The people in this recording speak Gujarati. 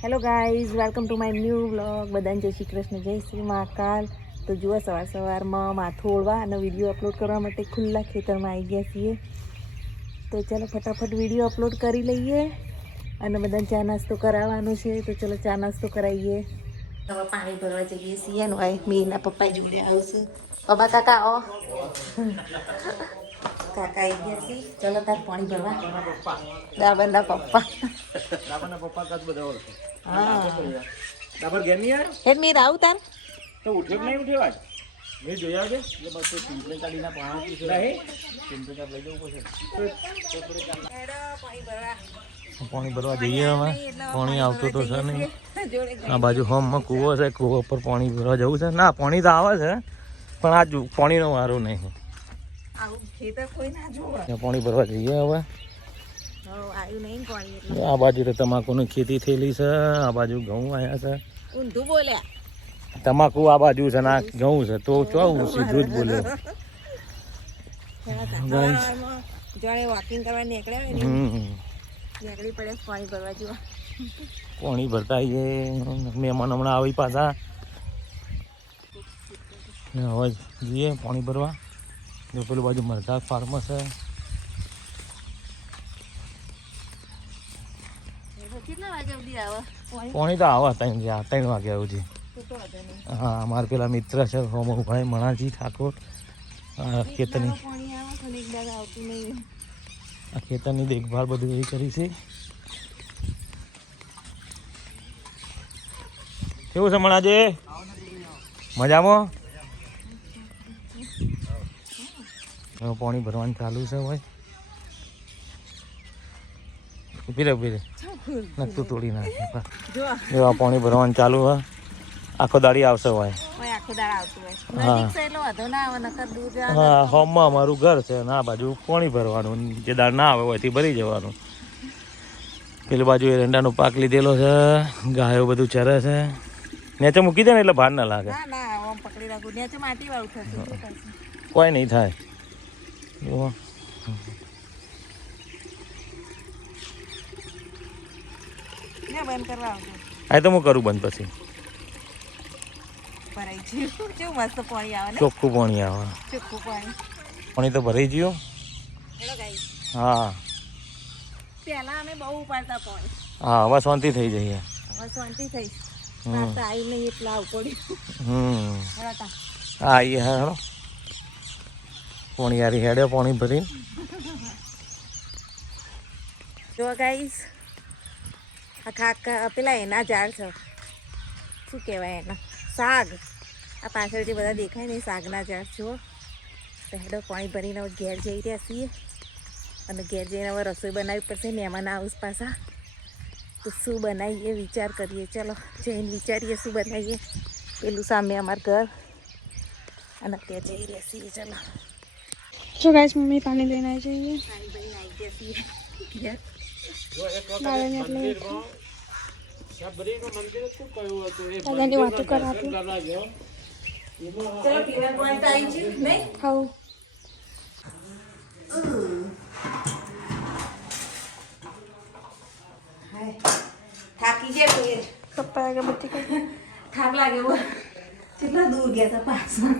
Hello guys, welcome to my new vlog. બધાને જય શ્રી કૃષ્ણ, જય શ્રી મહાકાલ. તો જુઓ સવારમાં માથું ઓળવા અને વિડીયો અપલોડ કરવા માટે ખુલ્લા ખેતરમાં આવી ગયા છીએ. તો ચાલો ફટાફટ વિડીયો અપલોડ કરી લઈએ અને બધાને ચા નાસ્તો કરાવવાનો છે. તો ચલો ચા નાસ્તો કરાવીએ. હવે પાણી ભરવા જઈએ છીએ. મીના પપ્પા જોડે આવશે. પપ્પા કાકા આવો. કાકા આવી ગયા છે. ચલો તાર પાણી ભરવા. દાબરના પપ્પા. દાબર ઘેર નહીં આવ્યો? હે મીર આવું તાર? તો ઉઠ્યો નહીં ઉઠ્યો આજ? મેં જોયા છે એ બસ પિંપળી કાઢીના પાણી પિંપળી કાઢ લઈ જવું પડશે. પાણી ભરવા જઈએ અમે. પાણી આવતું તો છે નહીં. આ બાજુ હોમમાં કૂવો છે. કૂવો પર પાણી ભરવા જવું છે. ના પાણી તો આવે છે પણ આ પાણીનો વારો નહીં. પાણી ભરવા જઈએ હવે. આ બાજુ તો તમાકુની ખેતી થયેલી છે. આ બાજુ ઘઉં આવ્યા છે. ઊંધું બોલ્યા. તમાકુ આ બાજુ છે ને આ ઘઉં છે તો હું સીધું જ બોલ્યો. જાણે વોકિંગ કરવા નીકળ્યા હોય નીકળી પડે પાણી ભરવા જેવા. પાણી ભરતા આવીએ. મહેમાન હમણાં આવી પાછા. હવે જઈએ પાણી ભરવા. જો પેલું બાજુ મરઘા ફાર્મ છે. પાણી તો આવા 3 વાગ્યા સુધી. હા મારે પેલા મિત્ર છે હોમભાઈ મણાજી ઠાકોર. ખેતરની આ ખેતરની દેખભાળ બધું એ કરી છે. કેવું છે મણાજી? મજામાં? પાણી ભરવાનું ચાલુ છે ભાઈ. ઉભી રે નતું તોડી નાખે. જો આ પાણી ભરવાનું ચાલુ હોય. આખો દાડી આવશે ભાઈ. હા હોમમાં અમારું ઘર છે ને આ બાજુ પાણી ભરવાનું. જે દાળ ના આવે હોય તે ભરી જવાનું. પેલી બાજુ એરંડાનો પાક લીધેલો છે. ગાયો બધું ચરે છે. નેચે મૂકી દે ને એટલે ભાર ના લાગે. કોઈ નહીં થાય. આ તો હું કરું બંધ પછી. ચોખ્ખું પાણી આવે. પાણી તો ભરાઈ ગયું. હા પેલા અમે બહુ ઉપાડતા પાણી. હા હવે શાંતિ થઈ જઈએ. હવે શાંતિ થઈ. આવી નહીં એટલે આવું પડ્યું. હા એ હેડો પાણી યારી હેડે પાણી ભરીને. જો ગાઈસ આખા પેલા એના ઝાડ છે. શું કહેવાય એના? શાક. આ પાછળથી બધા દેખાય ને શાકના ઝાડ જુઓ. તો હેડો પાણી ભરીને હવે ઘેર જઈ રહ્યા છીએ. અને ઘેર જઈને હવે રસોઈ બનાવવી પડશે. મહેમાન આવું પાછા. તો શું બનાવીએ વિચાર કરીએ. ચલો જઈને વિચારીએ શું બનાવીએ. પેલું સામે અમારું ઘર અને ત્યાં જઈ રહ્યા છીએ. ચલો જો ગાઈસ મમ્મી પાણી લઈને આવી જઈએ. પાણી ભરીને આવી ગયા છીએ ઘેર. દાદાની વાતો કરાતું. ચલો પીવાનું પાણી તો આવી છે નહીં? ખાવું. થાકી જાય કોઈ પપ્પા આગળ બધી થાક લાગે. કેટલા દૂર ગયા હતા પાછા.